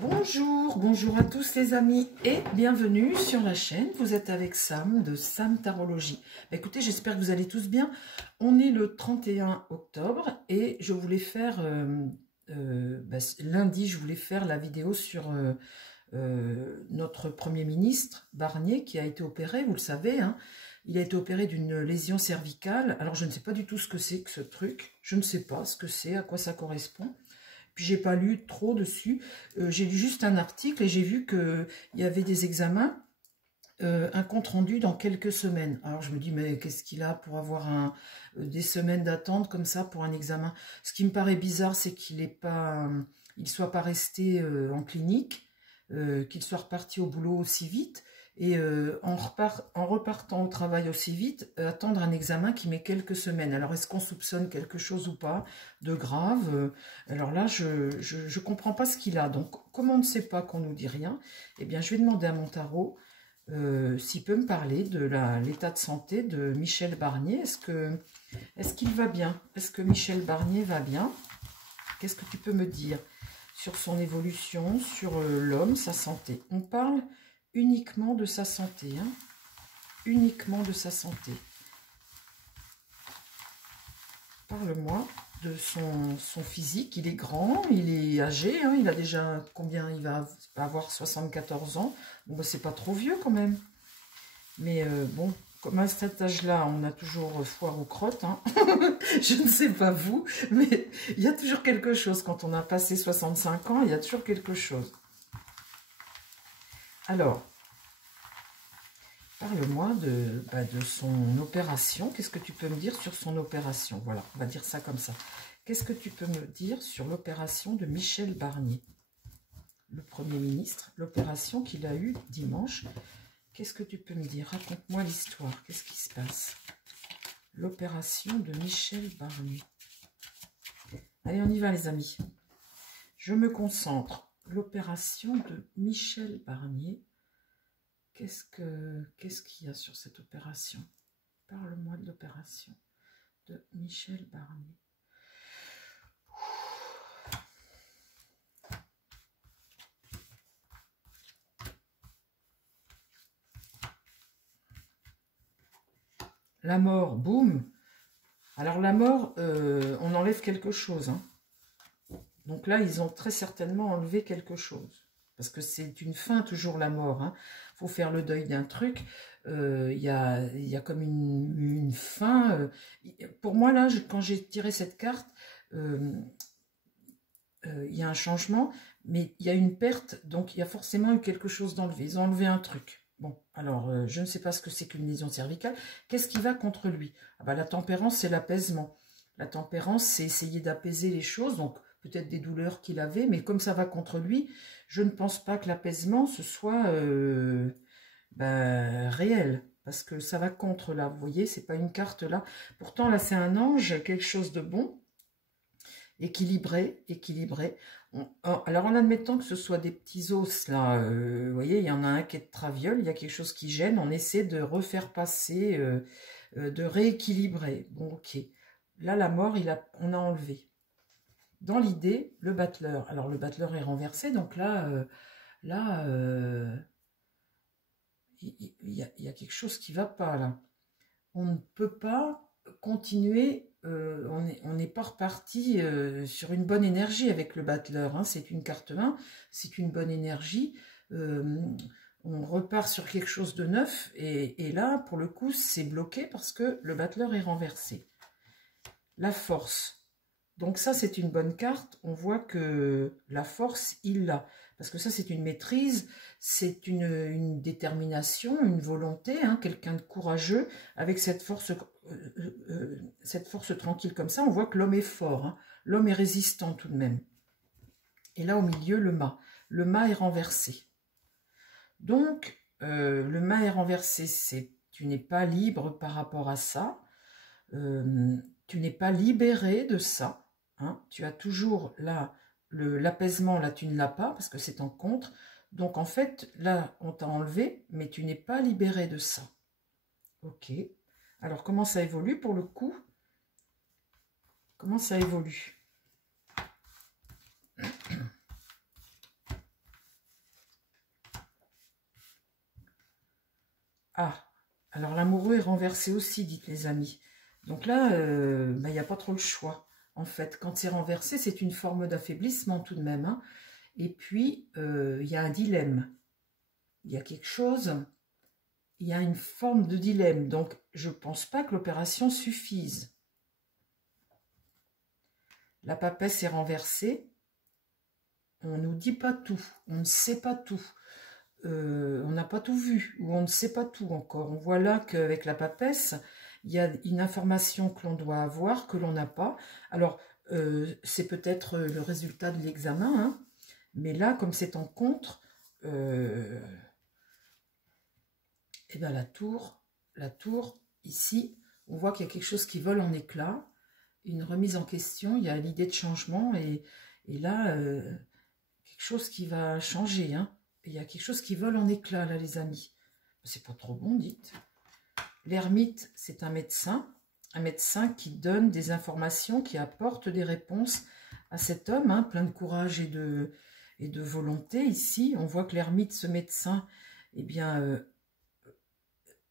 Bonjour, bonjour à tous les amis et bienvenue sur la chaîne. Vous êtes avec Sam de Sam Tarologie. Écoutez, j'espère que vous allez tous bien. On est le 31 octobre et je voulais faire, lundi, je voulais faire la vidéo sur notre Premier ministre Barnier qui a été opéré, vous le savez, hein. Il a été opéré d'une lésion cervicale. Alors je ne sais pas du tout ce que c'est que ce truc. Je ne sais pas ce que c'est, à quoi ça correspond. Puis j'ai pas lu trop dessus, j'ai lu juste un article et j'ai vu qu'il y avait des examens, un compte rendu dans quelques semaines. Alors je me dis, mais qu'est-ce qu'il a pour avoir des semaines d'attente comme ça pour un examen? Ce qui me paraît bizarre, c'est qu'il il soit pas resté en clinique, qu'il soit reparti au boulot aussi vite. Et en repartant au travail aussi vite, attendre un examen qui met quelques semaines. Alors, est-ce qu'on soupçonne quelque chose ou pas de grave? Alors là, je comprends pas ce qu'il a. Donc, comme on ne sait pas, qu'on nous dit rien, eh bien, je vais demander à mon tarot s'il peut me parler de l'état de santé de Michel Barnier. Est-ce qu'il va bien? Est-ce que Michel Barnier va bien? Qu'est-ce que tu peux me dire sur son évolution, sur l'homme, sa santé? On parle uniquement de sa santé, hein, uniquement de sa santé. Parle-moi de son physique. Il est grand, il est âgé, hein, il a déjà combien? Il va avoir 74 ans. Bon, ben, c'est pas trop vieux quand même. Mais bon, comme à cet âge-là, on a toujours foire aux crottes. Hein. Je ne sais pas vous, mais il y a toujours quelque chose. Quand on a passé 65 ans, il y a toujours quelque chose. Alors, parle-moi de son opération. Qu'est-ce que tu peux me dire sur son opération? Voilà, on va dire ça comme ça. Qu'est-ce que tu peux me dire sur l'opération de Michel Barnier, le Premier ministre, l'opération qu'il a eue dimanche? Qu'est-ce que tu peux me dire? Raconte-moi l'histoire. Qu'est-ce qui se passe? L'opération de Michel Barnier. Allez, on y va les amis. Je me concentre. L'opération de Michel Barnier. Qu'est-ce qu'il y a sur cette opération? Parle-moi de l'opération de Michel Barnier. La mort, boum. Alors la mort, on enlève quelque chose. Hein. Donc là, ils ont très certainement enlevé quelque chose. Parce que c'est une fin toujours la mort. Hein. Faut faire le deuil d'un truc. Il y a comme une fin. Pour moi, là, quand j'ai tiré cette carte, il y a un changement, mais il y a une perte. Donc, il y a forcément eu quelque chose d'enlevé. Ils ont enlevé un truc. Bon, alors, je ne sais pas ce que c'est qu'une lésion cervicale. Qu'est-ce qui va contre lui? Ah bah, la tempérance, c'est l'apaisement. La tempérance, c'est essayer d'apaiser les choses. Donc, peut-être des douleurs qu'il avait, mais comme ça va contre lui, je ne pense pas que l'apaisement, ce soit réel, parce que ça va contre là, vous voyez, c'est pas une carte là. Pourtant, là, c'est un ange, quelque chose de bon, équilibré, équilibré. Alors, en admettant que ce soit des petits os, là, vous voyez, il y en a un qui est de traviole, il y a quelque chose qui gêne, on essaie de refaire passer, de rééquilibrer. Bon, ok. Là, la mort, on a enlevé. Dans l'idée, le battleur. Alors, le battleur est renversé, donc là, il y a quelque chose qui ne va pas, là. On ne peut pas continuer, on n'est pas reparti sur une bonne énergie avec le battleur. Hein. C'est une carte 1, c'est une bonne énergie. On repart sur quelque chose de neuf, et là, pour le coup, c'est bloqué parce que le battleur est renversé. La force. Donc ça, c'est une bonne carte. On voit que la force, il l'a. Parce que ça, c'est une maîtrise, c'est une détermination, une volonté, hein, quelqu'un de courageux. Avec cette force tranquille comme ça, on voit que l'homme est fort. Hein. L'homme est résistant tout de même. Et là, au milieu, le mât. Le mât est renversé. Donc, le mât est renversé. Tu n'es pas libre par rapport à ça. Tu n'es pas libéré de ça. Hein, tu as toujours là l'apaisement, là tu ne l'as pas parce que c'est en contre. Donc en fait, là on t'a enlevé, mais tu n'es pas libéré de ça. Ok. Alors comment ça évolue pour le coup? Comment ça évolue? Ah, alors l'amoureux est renversé aussi, dites les amis. Donc là, il n'y a pas trop le choix. En fait, quand c'est renversé, c'est une forme d'affaiblissement tout de même, hein. Et puis, il y a un dilemme. Il y a quelque chose, il y a une forme de dilemme. Donc, je ne pense pas que l'opération suffise. La papesse est renversée. On ne nous dit pas tout. On ne sait pas tout. On n'a pas tout vu. Ou on ne sait pas tout encore. On voit là qu'avec la papesse, il y a une information que l'on doit avoir, que l'on n'a pas. Alors, c'est peut-être le résultat de l'examen, hein. Mais là, comme c'est en contre, eh bien la tour, ici, on voit qu'il y a quelque chose qui vole en éclats, une remise en question, il y a l'idée de changement, et là, quelque chose qui va changer, hein. Il y a quelque chose qui vole en éclats, là, les amis. C'est pas trop bon, dites. L'ermite, c'est un médecin qui donne des informations, qui apporte des réponses à cet homme, hein, plein de courage et de volonté. Ici, on voit que l'ermite, ce médecin, eh bien,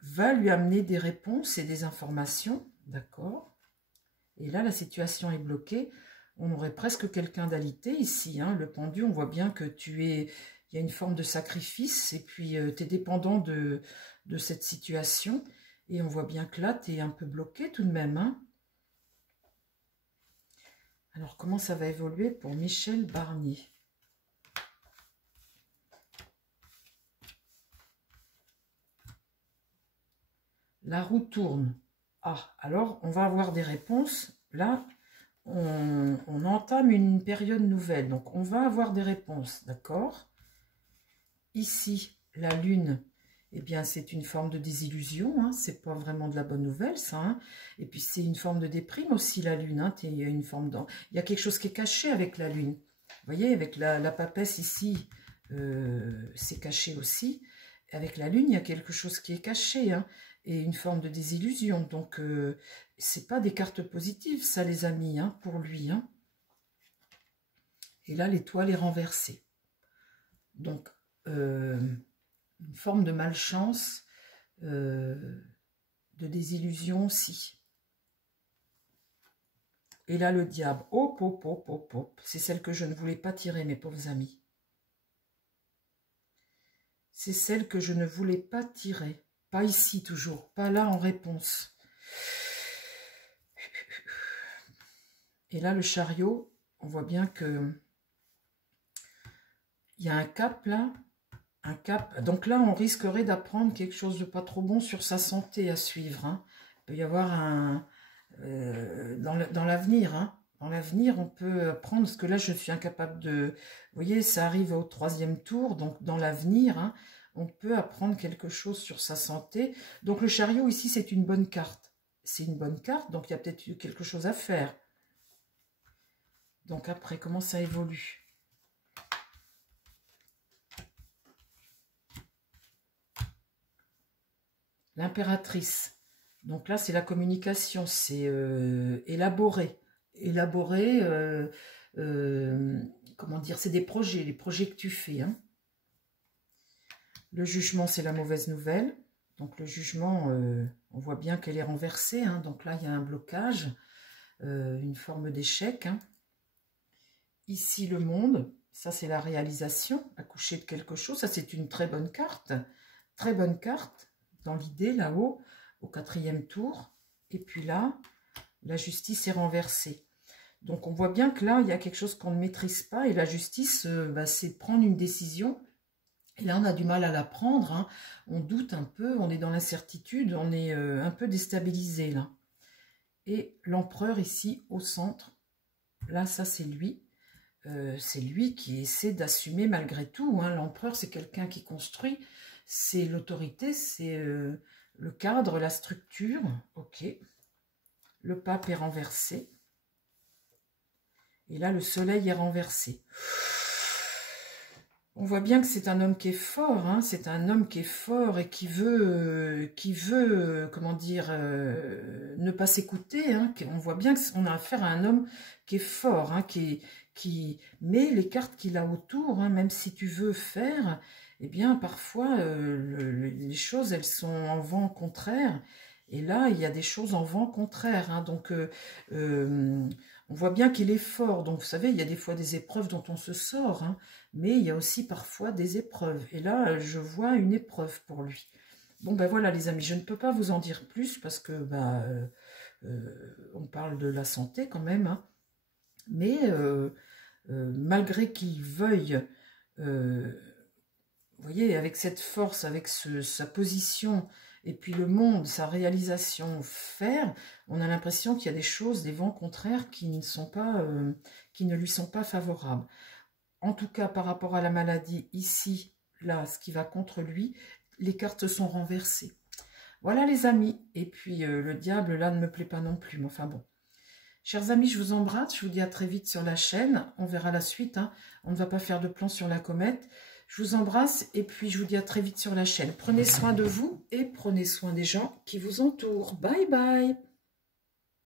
va lui amener des réponses et des informations, d'accord? Et là, la situation est bloquée. On aurait presque quelqu'un d'alité ici, hein. Le pendu, on voit bien que il y a une forme de sacrifice, et puis tu es dépendant de cette situation, et on voit bien que là, tu es un peu bloqué tout de même, hein. Alors, comment ça va évoluer pour Michel Barnier? La roue tourne. Ah, alors on va avoir des réponses. Là, on entame une période nouvelle. Donc, on va avoir des réponses, d'accord? Ici, la lune, eh bien, c'est une forme de désillusion. Hein, c'est pas vraiment de la bonne nouvelle, ça. Hein. Et puis, c'est une forme de déprime aussi, la lune. Hein, il y a une forme il y a quelque chose qui est caché avec la lune. Vous voyez, avec la papesse ici, c'est caché aussi. Avec la lune, il y a quelque chose qui est caché, hein, et une forme de désillusion. Donc, c'est pas des cartes positives, ça, les amis, hein, pour lui. Hein. Et là, l'étoile est renversée. Donc, une forme de malchance, de désillusion aussi. Et là, le diable, hop, hop, hop, hop, hop. C'est celle que je ne voulais pas tirer, mes pauvres amis. C'est celle que je ne voulais pas tirer. Pas ici toujours, pas là en réponse. Et là, le chariot, on voit bien que il y a un cap là, un cap. Donc là, on risquerait d'apprendre quelque chose de pas trop bon sur sa santé à suivre. Hein. Il peut y avoir un... dans l'avenir, hein. Dans l'avenir, on peut apprendre, parce que là, je suis incapable de... Vous voyez, ça arrive au 3e tour, donc dans l'avenir, hein, on peut apprendre quelque chose sur sa santé. Donc le chariot, ici, c'est une bonne carte. C'est une bonne carte, donc il y a peut-être quelque chose à faire. Donc après, comment ça évolue? L'impératrice. Donc là, c'est la communication, c'est élaborer. Élaborer, comment dire, c'est des projets, les projets que tu fais. Hein. Le jugement, c'est la mauvaise nouvelle. Donc le jugement, on voit bien qu'elle est renversée. Hein. Donc là, il y a un blocage, une forme d'échec. Hein. Ici, le monde, ça c'est la réalisation, accoucher de quelque chose. Ça, c'est une très bonne carte. Très bonne carte, dans l'idée, là-haut, au 4e tour. Et puis là, la justice est renversée. Donc, on voit bien que là, il y a quelque chose qu'on ne maîtrise pas. Et la justice, c'est prendre une décision. Et là, on a du mal à la prendre. Hein. On doute un peu, on est dans l'incertitude, on est un peu déstabilisé, là. Et l'empereur, ici, au centre, là, ça, c'est lui. C'est lui qui essaie d'assumer malgré tout. Hein. L'empereur, c'est quelqu'un qui construit. C'est l'autorité, c'est le cadre, la structure. Ok. Le pape est renversé. Et là, le soleil est renversé. On voit bien que c'est un homme qui est fort. Hein. C'est un homme qui est fort et qui veut comment dire, ne pas s'écouter. Hein. On voit bien qu'on a affaire à un homme qui est fort, hein, qui mais les cartes qu'il a autour, hein, même si tu veux faire, eh bien, parfois, les choses, elles sont en vent contraire. Et là, il y a des choses en vent contraire. Hein, donc, on voit bien qu'il est fort. Donc, vous savez, il y a des fois des épreuves dont on se sort. Hein, mais il y a aussi parfois des épreuves. Et là, je vois une épreuve pour lui. Bon, ben voilà, les amis, je ne peux pas vous en dire plus parce que on parle de la santé quand même. Hein, mais malgré qu'il veuille... vous voyez, avec cette force, avec sa position, et puis le monde, sa réalisation, faire, on a l'impression qu'il y a des choses, des vents contraires qui ne lui sont pas favorables. En tout cas, par rapport à la maladie, ici, là, ce qui va contre lui, les cartes sont renversées. Voilà les amis, et puis le diable, là, ne me plaît pas non plus, mais enfin bon. Chers amis, je vous embrasse, je vous dis à très vite sur la chaîne, on verra la suite, hein. On ne va pas faire de plan sur la comète. Je vous embrasse et puis je vous dis à très vite sur la chaîne. Prenez soin de vous et prenez soin des gens qui vous entourent. Bye bye.